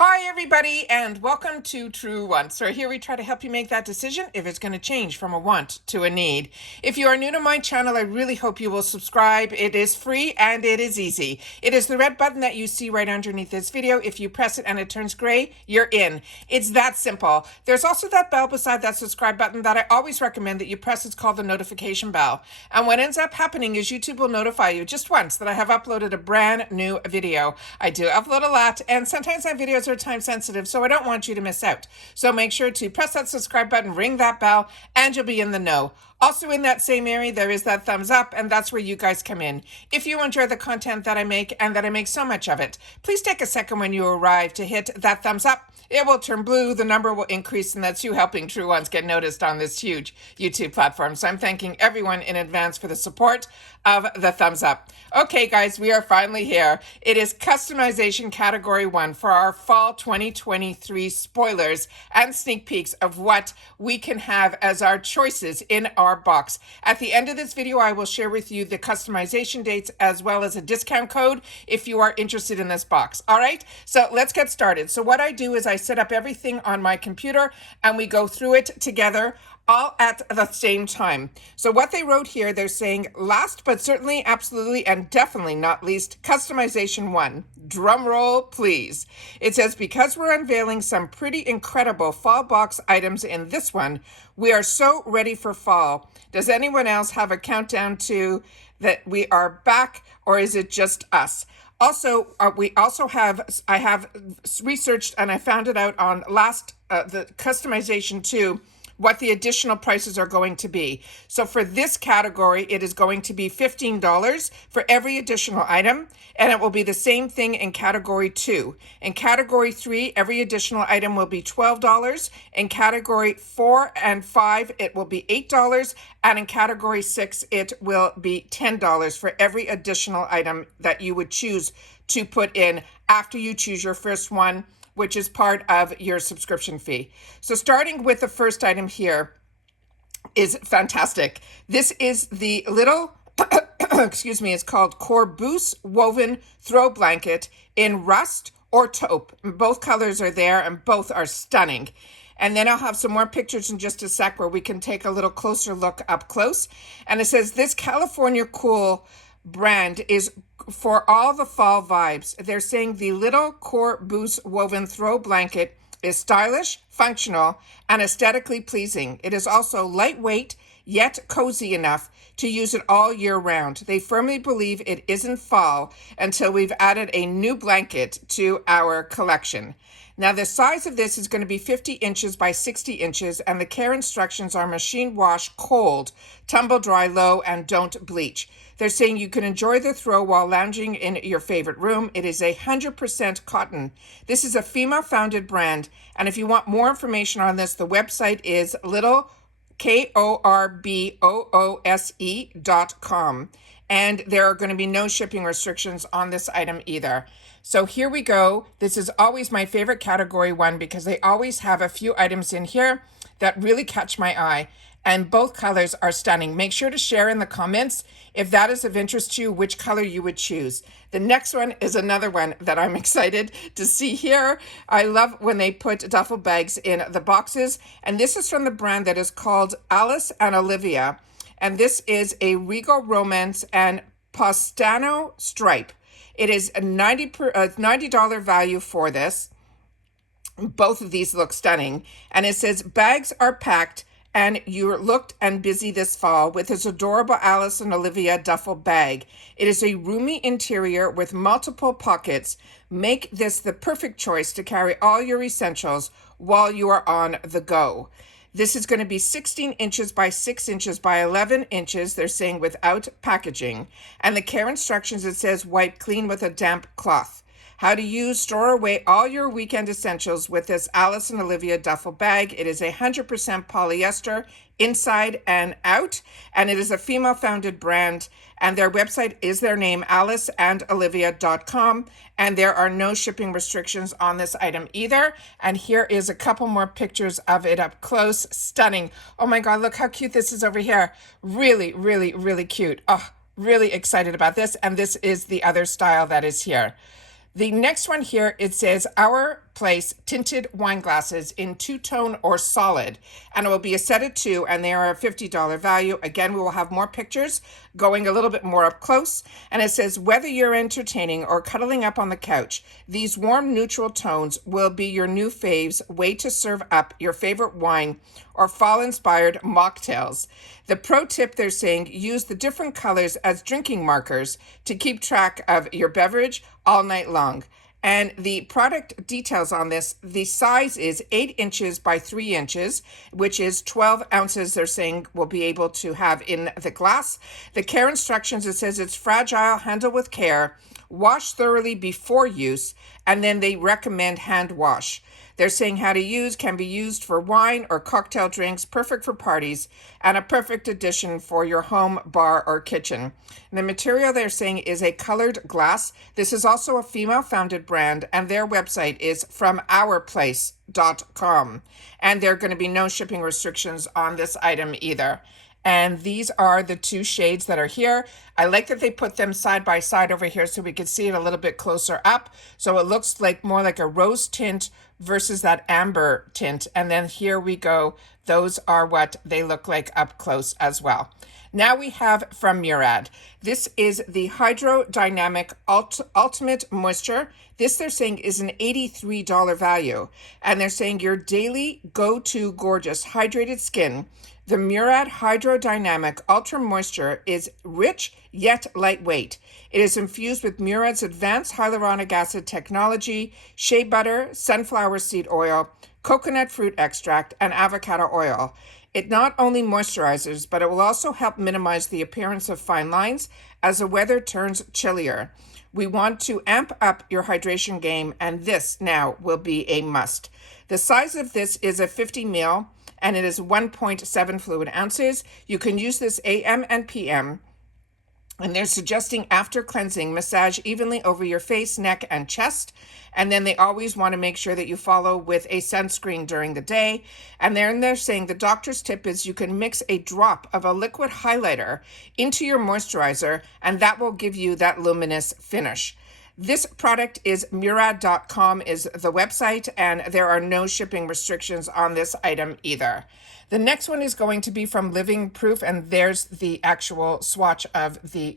Hi everybody and welcome to True Want. So here we try to help you make that decision if it's going to change from a want to a need. If you are new to my channel, I really hope you will subscribe. It is free and it is easy. It is the red button that you see right underneath this video. If you press it and it turns gray, you're in. It's that simple. There's also that bell beside that subscribe button that I always recommend that you press. It's called the notification bell. And what ends up happening is YouTube will notify you just once that I have uploaded a brand new video. I do upload a lot and sometimes my videos are time sensitive, so I don't want you to miss out. So make sure to press that subscribe button, ring that bell, and you'll be in the know. Also in that same area, there is that thumbs up, and that's where you guys come in. If you enjoy the content that I make, and that I make so much of it, please take a second when you arrive to hit that thumbs up. It will turn blue, the number will increase, and that's you helping True Ones get noticed on this huge YouTube platform. So I'm thanking everyone in advance for the support of the thumbs up. Okay, guys, we are finally here. It is customization category 1 for our fall 2023 spoilers and sneak peeks of what we can have as our choices in our box. At the end of this video, I will share with you the customization dates as well as a discount code if you are interested in this box. All right, so let's get started. So what I do is I set up everything on my computer and we go through it together all at the same time. So what they wrote here, they're saying last but certainly, absolutely, and definitely not least, customization 1. Drum roll, please. It says, because we're unveiling some pretty incredible fall box items in this one, we are so ready for fall. Does anyone else have a countdown to that we are back, or is it just us? Also, I have researched and I found it out on the customization 2, what the additional prices are going to be. So for this category, it is going to be $15 for every additional item, and it will be the same thing in category 2. In category 3, every additional item will be $12. In category 4 and 5, it will be $8. And in category 6, it will be $10 for every additional item that you would choose to put in after you choose your first one, which is part of your subscription fee. So starting with the first item here is fantastic. This is the little, excuse me, it's called Corbeuse Woven Throw Blanket in rust or taupe. Both colors are there and both are stunning. And then I'll have some more pictures in just a sec where we can take a little closer look up close. And it says this California Cool brand is for all the fall vibes. They're saying the little Corbeuse woven throw blanket is stylish, functional, and aesthetically pleasing. It is also lightweight, yet cozy enough to use it all year round. They firmly believe it isn't fall until we've added a new blanket to our collection. Now, the size of this is going to be 50 inches by 60 inches, and the care instructions are machine wash cold, tumble dry low, and don't bleach. They're saying you can enjoy the throw while lounging in your favorite room. It is 100% cotton. This is a female-founded brand, and if you want more information on this, the website is KORBOOSE.com. And there are going to be no shipping restrictions on this item either. So here we go. This is always my favorite category 1 because they always have a few items in here that really catch my eye. And both colors are stunning. Make sure to share in the comments if that is of interest to you, which color you would choose. The next one is another one that I'm excited to see here. I love when they put duffel bags in the boxes. And this is from the brand that is called Alice and Olivia. And this is a Regal Romance and Postano stripe. It is a $90 value for this. Both of these look stunning. And it says, bags are packed and you're looked and busy this fall with this adorable Alice and Olivia duffel bag. It is a roomy interior with multiple pockets. Make this the perfect choice to carry all your essentials while you are on the go. This is going to be 16 inches by 6 inches by 11 inches, they're saying without packaging. And the care instructions, it says wipe clean with a damp cloth. How to use, store away all your weekend essentials with this Alice and Olivia duffel bag. It is 100% polyester inside and out, and it is a female-founded brand, and their website is their name, aliceandolivia.com, and there are no shipping restrictions on this item either. And here is a couple more pictures of it up close. Stunning. Oh my God, look how cute this is over here. Really, really, really cute. Oh, really excited about this, and this is the other style that is here. The next one here, it says, our Place tinted wine glasses in two-tone or solid, and it will be a set of two, and they are a $50 value. Again, we will have more pictures going a little bit more up close, and it says, whether you're entertaining or cuddling up on the couch, these warm neutral tones will be your new faves way to serve up your favorite wine or fall-inspired mocktails. The pro tip, they're saying, use the different colors as drinking markers to keep track of your beverage all night long. And the product details on this, the size is 8 inches by 3 inches, which is 12 ounces, they're saying, will be able to have in the glass. The care instructions, it says it's fragile, handle with care, wash thoroughly before use, and then they recommend hand wash. They're saying how to use, can be used for wine or cocktail drinks, perfect for parties, and a perfect addition for your home, bar, or kitchen. And the material they're saying is a colored glass. This is also a female-founded brand, and their website is FromOurPlace.com. And there are going to be no shipping restrictions on this item either. And these are the two shades that are here. I like that they put them side by side over here so we can see it a little bit closer up. So it looks like more like a rose tint versus that amber tint. And then here we go. Those are what they look like up close as well. Now we have from Murad. This is the Hydrodynamic Ultimate Moisture. This, they're saying, is an $83 value. And they're saying your daily go-to gorgeous hydrated skin. The Murad Hydrodynamic Ultra Moisture is rich yet lightweight. It is infused with Murad's advanced hyaluronic acid technology, shea butter, sunflower seed oil, coconut fruit extract, and avocado oil. It not only moisturizes, but it will also help minimize the appearance of fine lines as the weather turns chillier. We want to amp up your hydration game, and this now will be a must. The size of this is a 50 ml, and it is 1.7 fluid ounces. You can use this AM and PM. And they're suggesting after cleansing, massage evenly over your face, neck, and chest. And then they always want to make sure that you follow with a sunscreen during the day. And then they're saying the doctor's tip is you can mix a drop of a liquid highlighter into your moisturizer, and that will give you that luminous finish. This product is Murad.com is the website, and there are no shipping restrictions on this item either. The next one is going to be from Living Proof, and there's the actual swatch of the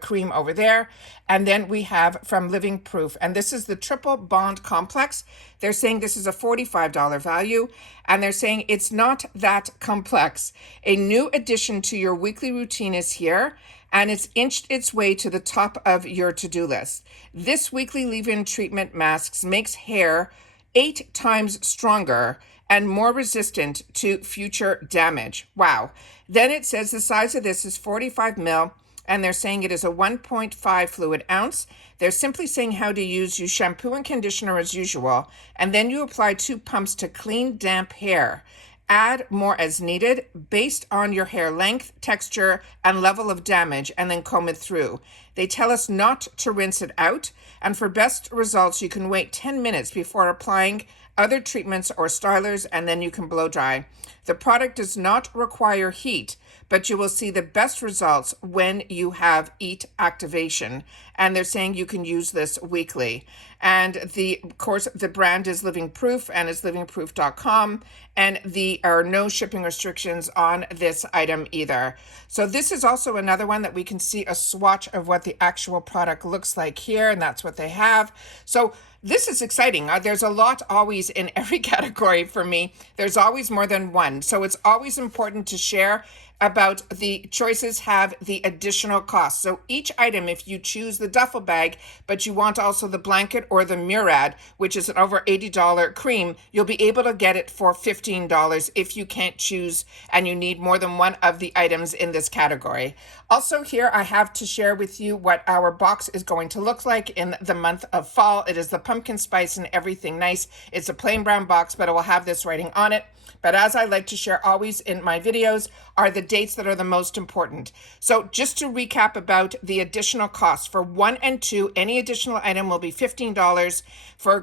cream over there. And then we have from Living Proof, and this is the Triple Bond Complex. They're saying this is a $45 value, and they're saying it's not that complex. A new addition to your weekly routine is here, and it's inched its way to the top of your to-do list. This weekly leave-in treatment masks makes hair 8 times stronger and more resistant to future damage. Wow. Then it says the size of this is 45 ml, and they're saying it is a 1.5 fluid ounce. They're simply saying how to use. You shampoo and conditioner as usual, and then you apply 2 pumps to clean damp hair. Add more as needed based on your hair length, texture, and level of damage, and then comb it through. They tell us not to rinse it out, and for best results, you can wait 10 minutes before applying other treatments or stylers, and then you can blow dry. The product does not require heat, but you will see the best results when you have heat activation. And they're saying you can use this weekly. And of course, the brand is Living Proof, and it's livingproof.com. And there are no shipping restrictions on this item either. So this is also another one that we can see a swatch of what the actual product looks like here, and that's what they have. So this is exciting. There's a lot always in every category for me. There's always more than one. So it's always important to share about the choices have the additional cost. So each item, if you choose the duffel bag, but you want also the blanket or the Murad, which is an over $80 cream, you'll be able to get it for $15 if you can't choose and you need more than one of the items in this category. Also here, I have to share with you what our box is going to look like in the month of fall. It is the pumpkin spice and everything nice. It's a plain brown box, but it will have this writing on it. But as I like to share always in my videos are the dates that are the most important. So just to recap about the additional costs for 1 and 2, any additional item will be $15. For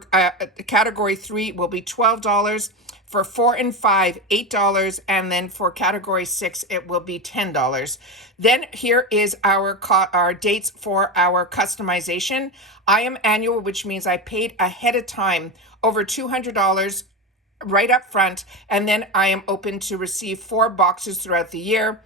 category 3 will be $12. For 4 and 5, $8, and then for category 6, it will be $10. Then here is our dates for our customization. I am annual, which means I paid ahead of time over $200 right up front, and then I am open to receive 4 boxes throughout the year.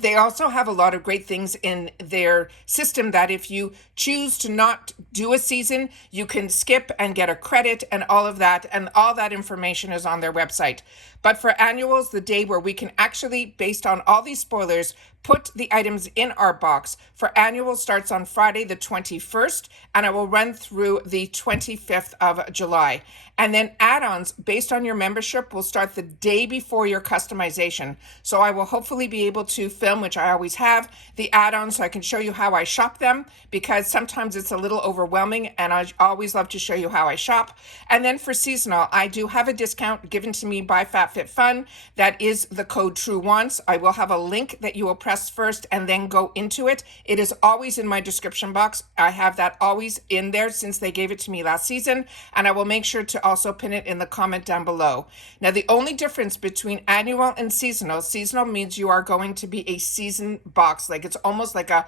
They also have a lot of great things in their system that if you choose to not do a season, you can skip and get a credit and all of that. And all that information is on their website. But for annuals, the day where we can actually, based on all these spoilers, put the items in our box for annual starts on Friday the 21st, and I will run through the 25th of July. And then add-ons based on your membership will start the day before your customization. So I will hopefully be able to film, which I always have, the add-ons so I can show you how I shop them, because sometimes it's a little overwhelming and I always love to show you how I shop. And then for seasonal, I do have a discount given to me by FABFITFUN. That is the code TRUEONCE. I will have a link that you will press first and then go into it. It is always in my description box. I have that always in there since they gave it to me last season, and I will make sure to also pin it in the comment down below. Now, the only difference between annual and seasonal means you are going to be a season box. Like it's almost like a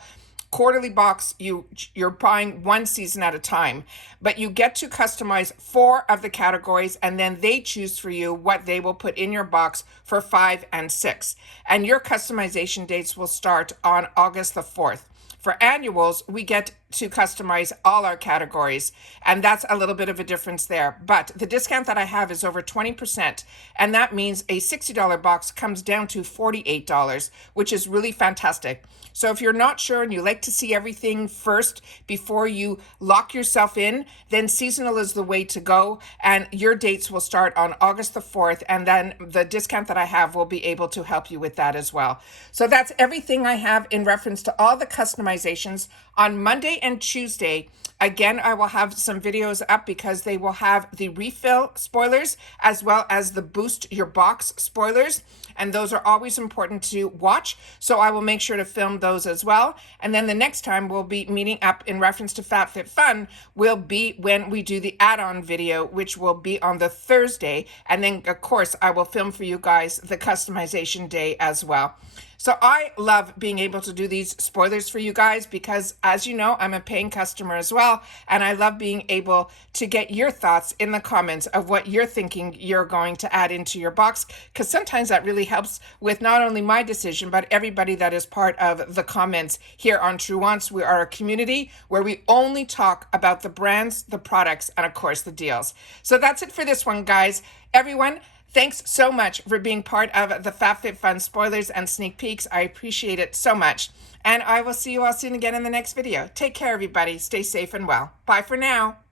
quarterly box. You're buying one season at a time, but you get to customize 4 of the categories, and then they choose for you what they will put in your box for 5 and 6. And your customization dates will start on August the 4th. For annuals, we get to customize all our categories, and that's a little bit of a difference there. But the discount that I have is over 20%, and that means a $60 box comes down to $48, which is really fantastic. So if you're not sure and you like to see everything first before you lock yourself in, then seasonal is the way to go, and your dates will start on August the 4th, and then the discount that I have will be able to help you with that as well. So that's everything I have in reference to all the customizations. On Monday and Tuesday, again, I will have some videos up because they will have the refill spoilers as well as the boost your box spoilers. And those are always important to watch. So I will make sure to film those as well. And then the next time we'll be meeting up in reference to FABFITFUN will be when we do the add-on video, which will be on the Thursday. And then, of course, I will film for you guys the customization day as well. So I love being able to do these spoilers for you guys because, as you know, I'm a paying customer as well. And I love being able to get your thoughts in the comments of what you're thinking you're going to add into your box, because sometimes that really helps with not only my decision, but everybody that is part of the comments here on TRUEONCE. We are a community where we only talk about the brands, the products, and of course the deals. So that's it for this one, guys. Everyone, thanks so much for being part of the FABFITFUN spoilers and sneak peeks. I appreciate it so much. And I will see you all soon again in the next video. Take care, everybody. Stay safe and well. Bye for now.